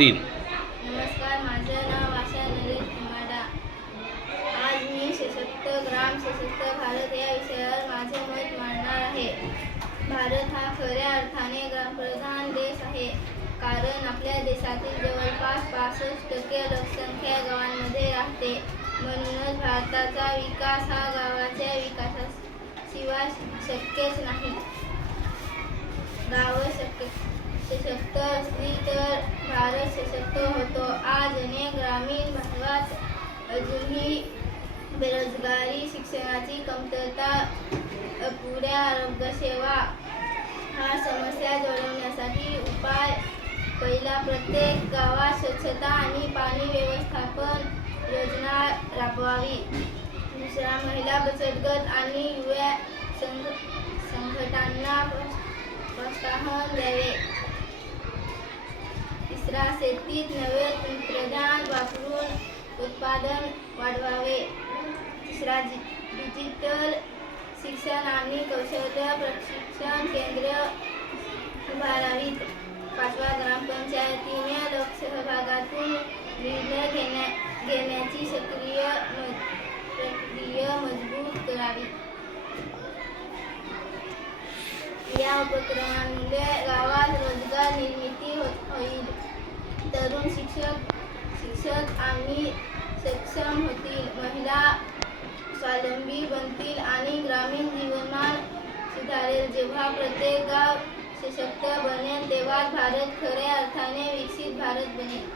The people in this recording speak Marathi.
3. नमस्कार, माझं नाव आशा नरेश धमाडा. आज मी सशक्त ग्राम सशक्त भारत या विषयावर माझे मत मांडणार आहे. भारत हा खऱ्या अर्थाने ग्रामप्रधान देश आहे, कारण आपल्या देशातील जवळपास 65% लोकसंख्या गावांमध्ये राहते. म्हणूनच भारताचा विकास हा गावाच्या विकासाशिवाय शक्यच नाही. गावं सशक्त असली तर भारत सशक्त होतो. आज अनेक ग्रामीण भागात अजूनही बेरोजगारी, शिक्षणाची कमतरता, अपुऱ्या आरोग्यसेवा ह्या समस्या सोडवण्यासाठी उपाय पहिला, प्रत्येक गावात स्वच्छता आणि पाणी व्यवस्थापन योजना राबवावी. दुसरा, महिला बचत गट आणि युवा संघटनांना प्रोत्साहन द्यावे. तिसरा, शेतीत नवे तंत्रज्ञान वापरून उत्पादन वाढवावे. तिसरा, डिजिटल शिक्षण आणि कौशल्य प्रशिक्षण केंद्र उभारावीत. पाचवा, ग्रामपंचायतीने लोकसहभागातून निर्णय घेण्याची सक्रिय प्रक्रिया मजबूत करावी. या उपक्रमांमुळे गावात रोजगार निर्मिती होईल, तरुण शिक्षक आणि सक्षम होतील, महिला स्वावलंबी बनतील आणि ग्रामीण जीवनमान सुधारेल. जेव्हा प्रत्येक गाव सशक्त बनेल तेव्हाच भारत खऱ्या अर्थाने विकसित भारत बनेल.